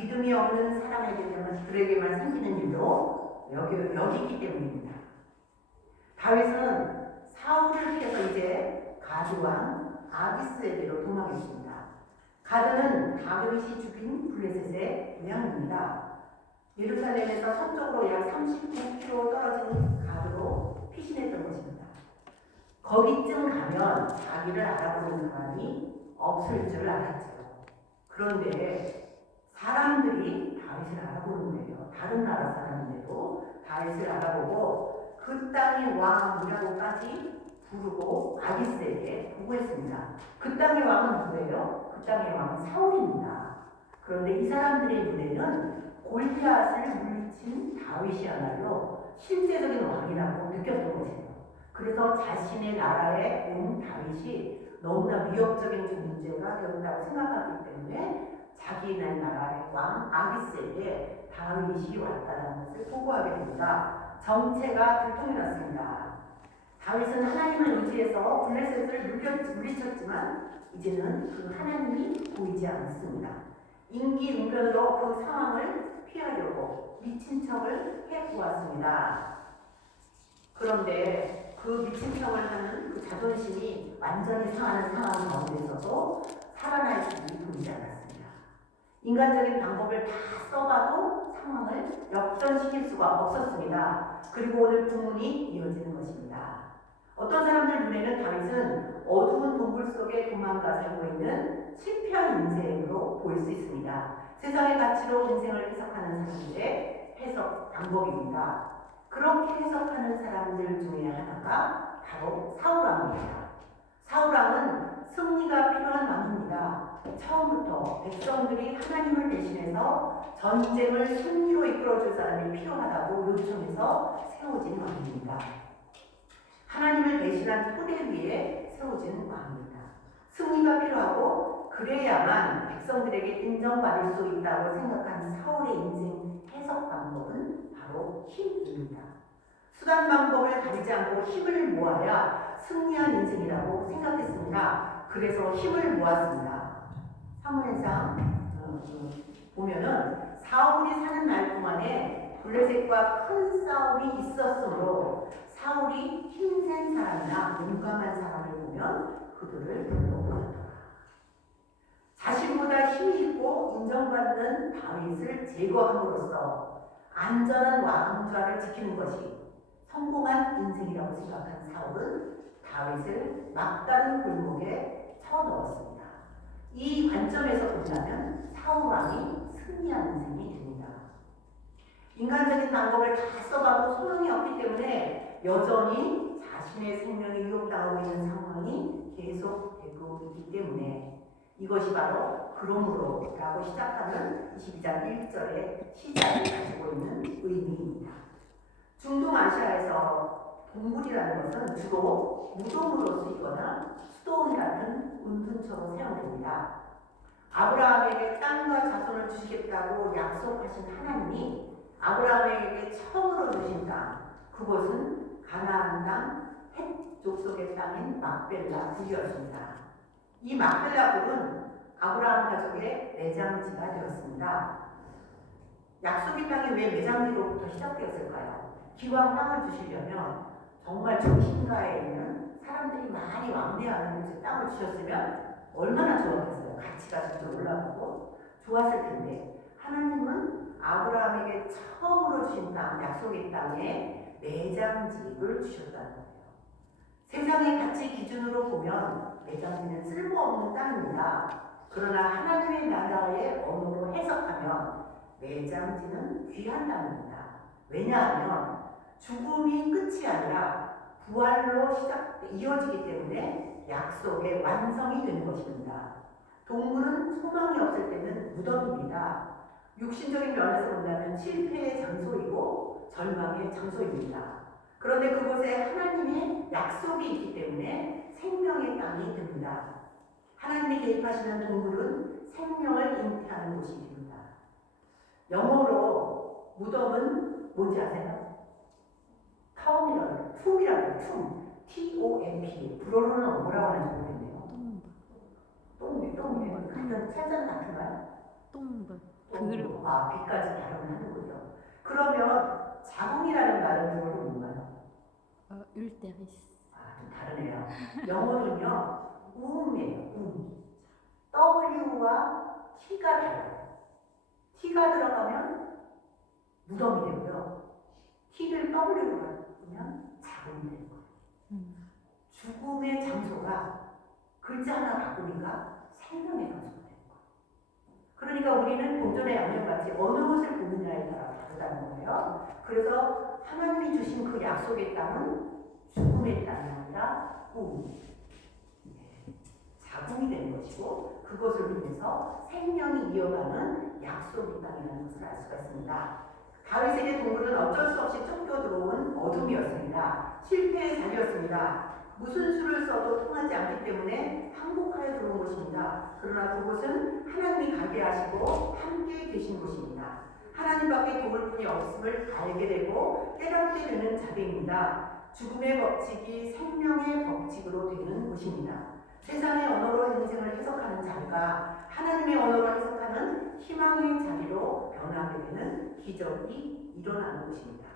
믿음이 없는 사람에게만 생기는 일로 여기 있기 때문입니다. 다윗은 사울을 피해서 이제 가드 왕 아기스에게로 도망했습니다. 가드는 다윗이 죽인 블레셋의 고향입니다. 예루살렘에서 서쪽으로 약 39km 떨어진 가드로 피신했던 것입니다. 거기쯤 가면 자기를 알아보는 사람이 없을 줄 알았죠. 그런데 사람들이 다윗을 알아보는 거예요. 다른 나라 사람인데도 다윗을 알아보고 그 땅의 왕이라고까지 부르고 아기스에게 보고했습니다. 그 땅의 왕은 누구예요? 그 땅의 왕은 사울입니다. 그런데 이 사람들의 눈에는 골리앗을 물리친 다윗이야말로 실제적인 왕이라고 느꼈던 것이에요. 그래서 자신의 나라에 온 다윗이 너무나 위협적인 존재가 되었다고 생각하기 때문에 자기네 나라의 왕 아기스에게 다윗이 왔다는 것을 보고하게 됩니다. 정체가 들통이 났습니다. 다윗은 하나님을 의지해서 블레셋을 물리쳤지만 이제는 그 하나님이 보이지 않습니다. 임기응변으로 그 상황을 피하려고 미친 척을 해보았습니다. 그런데 그 미친 척을 하는 그 자존심이 완전히 상하는 상황 가운데서도 살아날 길이 보이지 않았습니다. 인간적인 방법을 다 써봐도 상황을 역전시킬 수가 없었습니다. 그리고 오늘 본문이 이어지는 것입니다. 어떤 사람들 눈에는 다윗은 어두운 동굴 속에 도망가 살고 있는 실패한 인생으로 보일 수 있습니다. 세상의 가치로 인생을 해석하는 사람들의 해석 방법입니다. 그렇게 해석하는 사람들 중에 하나가 바로 사울왕입니다. 사울왕은 승리가 필요한 왕입니다. 처음부터 백성들이 하나님을 대신해서 전쟁을 승리로 이끌어줄 사람이 필요하다고 요청해서 세워진 왕입니다. 하나님을 대신한 토대 위에 세워진 왕입니다. 승리가 필요하고 그래야만 백성들에게 인정받을 수 있다고 생각한 사울의 인생 해석 방법은 바로 힘입니다. 수단 방법을 가리지 않고 힘을 모아야 승리한 인생이라고 생각했습니다. 그래서 힘을 모았습니다. 사무엘상 보면은 사울이 사는 날 동안에 블레셋과 큰 싸움이 있었으므로 사울이 힘센 사람이나 용감한 사람을 보면 그들을 높였더라. 자신보다 힘이 있고 인정받는 다윗을 제거함으로써 안전한 왕좌를 지키는 것이 성공한 인생이라고 생각한 사울은 다윗을 막다른 골목에 쳐넣었습니다. 이 관점에서 본다면 사울왕이 승리한 인생이 됩니다. 인간적인 방법을 다 써봐도 소용이 없기 때문에 여전히 자신의 생명이 위협당하고 있는 상황이 계속되고 있기 때문에 이것이 바로 그러므로 라고 시작하는 22장 1절의 시작을 가지고 있는 의미입니다. 중동 아시아에서 동굴이라는 것은 주로 무덤으로 쓰이거나 수도원 같은 은둔처로 사용됩니다. 아브라함에게 땅과 자손을 주시겠다고 약속하신 하나님이 아브라함에게 처음으로 주신 땅, 그곳은 가나안 땅, 헷 족속의 땅인 막벨라 굴이었습니다. 이 막벨라 굴은 아브라함 가족의 매장지가 되었습니다. 약속의 땅이 왜 매장지로부터 시작되었을까요? 기왕 땅을 주시려면 정말 중심가에 있는 사람들이 많이 왕래하는 곳에 땅을 주셨으면 얼마나 좋았겠어요. 가치가 좀 더 올라가고 좋았을 텐데 하나님은 아브라함에게 처음으로 주신 땅, 약속의 땅에 매장지를 주셨다는 거예요. 세상의 가치 기준으로 보면 매장지는 쓸모없는 땅입니다. 그러나 하나님의 나라의 언어로 해석하면 매장지는 귀한 땅입니다. 왜냐하면 죽음이 끝이 아니라 부활로 이어지기 때문에 약속의 완성이 되는 것입니다. 동물은 소망이 없을 때는 무덤입니다. 육신적인 면에서 본다면 실패의 장소이고 절망의 장소입니다. 그런데 그곳에 하나님의 약속이 있기 때문에 생명의 땅이 됩니다. 하나님이 개입하시는 동물은 생명을 잉태하는 곳이 됩니다. 영어로 무덤은 뭔지 아세요? 툼이라고 해요. 툼. T-O-M-P. 불어로는 뭐라고 하는지 모르겠네요. 똥이에요. 하여튼 천장 같은가요? 똥벌. 또 앞에까지 발음을 하는 거죠. 그러면 자궁이라는 말은 주어로 뭔가요? 울테리스. 좀 다르네요. 영어로는요, 우음이에요. 우. W와 T가 달라요. T가 들어가면 무덤이 되고요. T를 W로 바꾸면 자궁이 되는 거예요. 죽음의 장소가 글자 하나 바꾸니까 생명의 장소가 되는 거예요. 그러니까 우리는 본전의 양념같이 어느 곳을 보느냐에 따라 다르다는 거예요. 그래서 하나님이 주신 그 약속의 땅은 죽음의 땅이 아니라 자궁이 되는 것이고, 그것을 통해서 생명이 이어가는 약속의 땅이라는 것을 알 수가 있습니다. 다윗에게 동굴은 어쩔 수 없이 쫓겨 들어온 어둠이었습니다. 실패의 자리였습니다. 무슨 수를 써도 통하지 않기 때문에 항복하여 들어온 곳입니다. 그러나 그곳은 하나님이 가게 하시고 함께 계신 곳입니다. 하나님밖에 도울 분이 없음을 알게 되고 깨닫게 되는 자리입니다. 죽음의 법칙이 생명의 법칙으로 되는 곳입니다. 세상의 언어로 인생을 해석하는 자리가 하나님의 언어로 해석하는 희망의 자리로 변하게 되는 기적이 일어나는 곳입니다.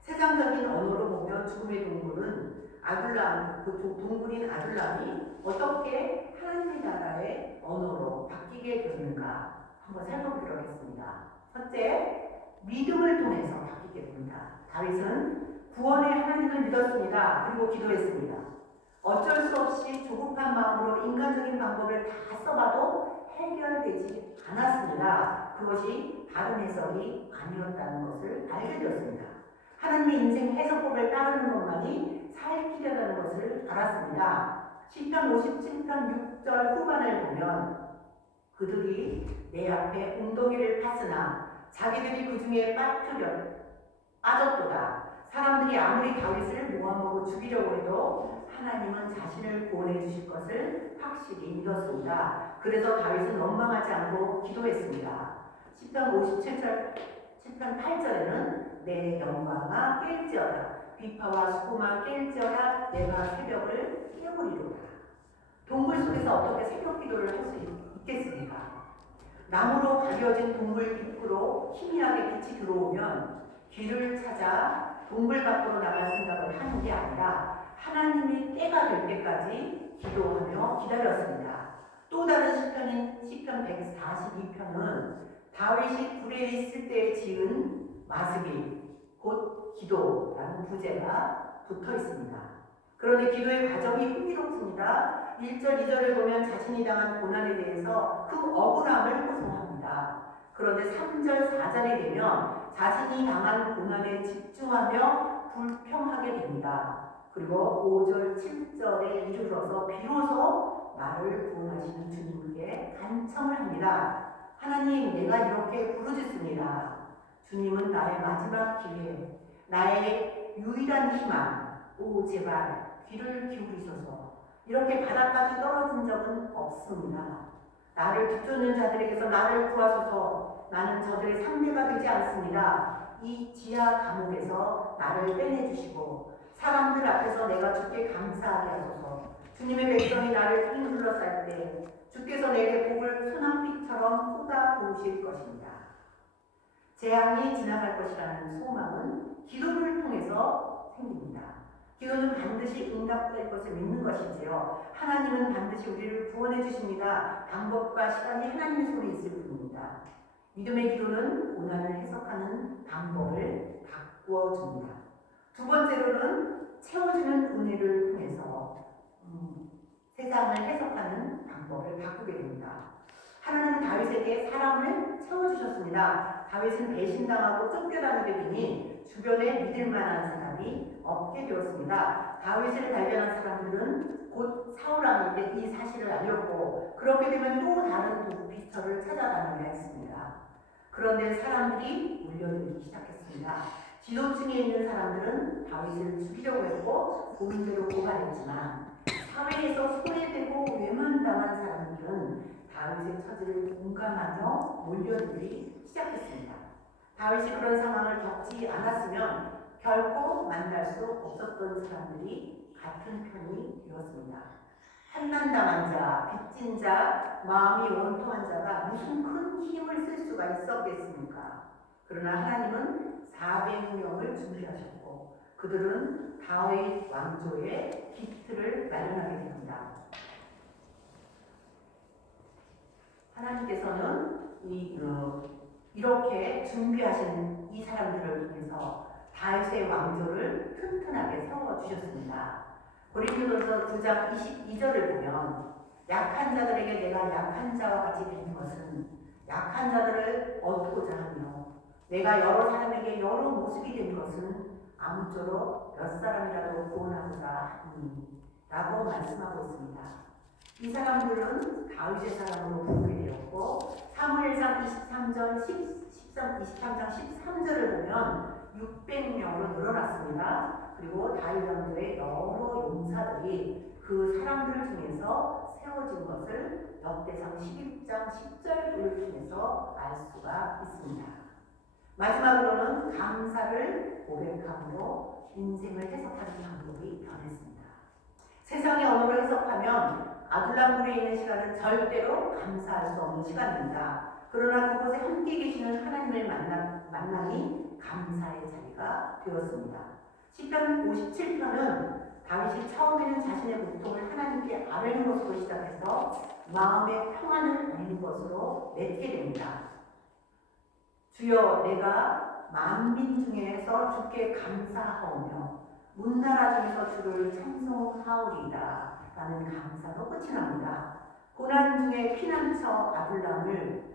세상적인 언어로 보면 죽음의 동굴은 아둘람, 그 동굴인 아둘람이 어떻게 하나님의 나라의 언어로 바뀌게 되는가 한번 살펴보도록 하겠습니다. 첫째, 믿음을 통해서 바뀌게 됩니다. 다윗은 구원의 하나님을 믿었습니다. 그리고 기도했습니다. 어쩔 수 없이 조급한 마음으로 인간적인 방법을 다 써봐도 해결되지 않았습니다. 그것이 다른 해석이 아니었다는 것을 알게 되었습니다. 하나님의 인생 해석법을 따르는 것만이 살 길이라는 것을 알았습니다. 시편 57편 6절 후반을 보면 그들이 내 앞에 웅덩이를 팠으나 자기들이 그 중에 빠졌도다. 사람들이 아무리 다윗을 모함하고 죽이려고 해도 하나님은 자신을 구원해 주실 것을 확실히 믿었습니다. 그래서 다윗은 원망하지 않고 기도했습니다. 시편 57절 7편 8절에는 내 영광아 깰지어다. 비파와 수고마 깰지어다. 내가 새벽을 깨우리로다. 동굴 속에서 어떻게 새벽 기도를 할 수 있겠습니까? 나무로 가려진 동굴 입구로 희미하게 빛이 들어오면 길을 찾아 동굴 밖으로 나갈 생각을 하는 게 아니라 하나님이 때가 될 때까지 기도하며 기다렸습니다. 또 다른 시편인 시편 142편은 다윗이 굴에 있을 때 지은 마스길, 곧 기도라는 부제가 붙어 있습니다. 그런데 기도의 과정이 흥미롭습니다. 1절, 2절을 보면 자신이 당한 고난에 대해서 그 억울함을 호소합니다. 그런데 3절, 4절에 되면 자신이 당한 고난에 집중하며 불평하게 됩니다. 그리고 5절, 7절에 이르러서 비로소 나를 구원하시는 주님께 간청을 합니다. 하나님, 내가 이렇게 부르짖습니다. 주님은 나의 마지막 기회, 나의 유일한 희망. 오, 제발 귀를 기울이소서. 이렇게 바닥까지 떨어진 적은 없습니다. 나를 뒤쫓는 자들에게서 나를 구하소서. 나는 저들의 상대가 되지 않습니다. 이 지하 감옥에서 나를 빼내주시고 사람들 앞에서 내가 주께 감사하게 하소서. 주님의 백성이 나를 휘둘러쌀 때 주께서 내게 복을 소낙빛처럼 쏟아 부으실 것입니다. 재앙이 지나갈 것이라는 소망은 기도를 통해서 생깁니다. 기도는 반드시 응답될 것을 믿는 것이지요. 하나님은 반드시 우리를 구원해 주십니다. 방법과 시간이 하나님의 손에 있을 뿐입니다. 믿음의 기도는 고난을 해석하는 방법을 바꾸어 줍니다. 두 번째로는 채워주는 은혜를 통해서 세상을 해석하는 방법을 바꾸게 됩니다. 하나님은 다윗에게 사람을 채워주셨습니다. 다윗은 배신당하고 쫓겨다니게 되니 주변에 믿을 만한 사람이 없게 되었습니다. 다윗을 발견한 사람들은 곧 사울왕에게 이 사실을 알렸고 그렇게 되면 또 다른 도피처를 찾아다녀야 했습니다. 그런데 사람들이 몰려들기 시작했습니다. 지도층에 있는 사람들은 다윗을 죽이려고 했고 고민대로 고발했지만 사회에서 소외되고 외면당한 사람들은 다윗의 처지를 공감하며 몰려들기 시작했습니다. 다윗이 그런 상황을 겪지 않았으면 결코 만날 수 없었던 사람들이 같은 편이 되었습니다. 한난당한 자, 빚진 자, 마음이 원통한 자가 무슨 큰 힘을 쓸 수가 있었겠습니까? 그러나 하나님은 400명을 준비하셨고 그들은 다윗 왕조의 기틀을 마련하게 됩니다. 하나님께서는 이렇게 준비하신 이 사람들을 통해서 다윗의 왕조를 튼튼하게 세워주셨습니다. 고린도전서 9장 22절을 보면 약한 자들에게 내가 약한 자와 같이 된 것은 약한 자들을 얻고자 하며 내가 여러 사람에게 여러 모습이 된 것은 아무쪼록 몇 사람이라도 구원하고자 하니 라고 말씀하고 있습니다. 이 사람들은 다윗의 사람으로 부르게 되었고 사무엘상 23장 13절을 보면 600명으로 늘어났습니다. 그리고 다윗 왕조의 여러 용사들이 그 사람들을 통해서 세워진 것을 역대상 11장 10절을 통해서 알 수가 있습니다. 마지막으로는 감사를 고백함으로 인생을 해석하는 방법이 변했습니다. 세상의 언어로 해석하면 아둘람굴에 있는 시간은 절대로 감사할 수 없는 시간입니다. 그러나 그곳에 함께 계시는 하나님을 만남이 감사의 자리가 되었습니다. 시편 57편은 다윗이 처음에는 자신의 고통을 하나님께 아뢰는 것으로 시작해서 마음의 평안을 얻는 것으로 맺게 됩니다. 주여 내가 만민 중에서 주께 감사하오며 문나라 중에서 주를 찬송하오리이다 라는 감사로 끝이 납니다. 고난 중에 피난처 아둘람을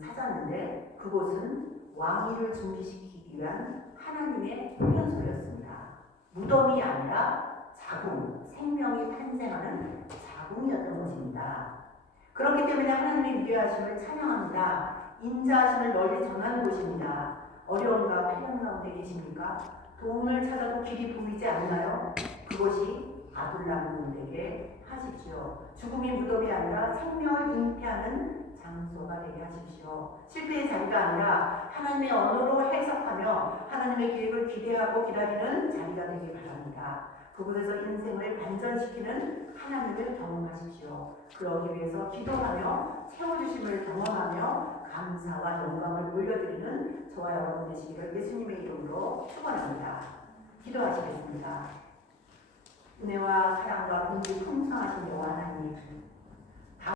찾았는데 그곳은 왕위를 준비시키기 위한 하나님의 훈련소였습니다. 무덤이 아니라 자궁, 생명이 탄생하는 자궁이었던 것입니다. 그렇기 때문에 하나님의 위대하심을 찬양합니다. 인자하심을 널리 전하는 곳입니다. 어려움과 환영 가운데 계십니까? 도움을 찾아도 길이 보이지 않나요? 그것이 아둘람군에게 하십시오. 죽음이 무덤이 아니라 생명을 잉태하는 장소가 되게 하십시오. 실패의 자리가 아니라 하나님의 언어로 해석하며 하나님의 계획을 기대하고 기다리는 자리가 되길 바랍니다. 그곳에서 인생을 반전시키는 하나님을 경험하십시오. 그러기 위해서 기도하며 채워주심을 경험하며 감사와 영광을 올려드리는 저와 여러분 되시기를 예수님의 이름으로 축원합니다. 기도하시겠습니다. 은혜와 사랑과 긍휼이 풍성하신 여호와 하나님,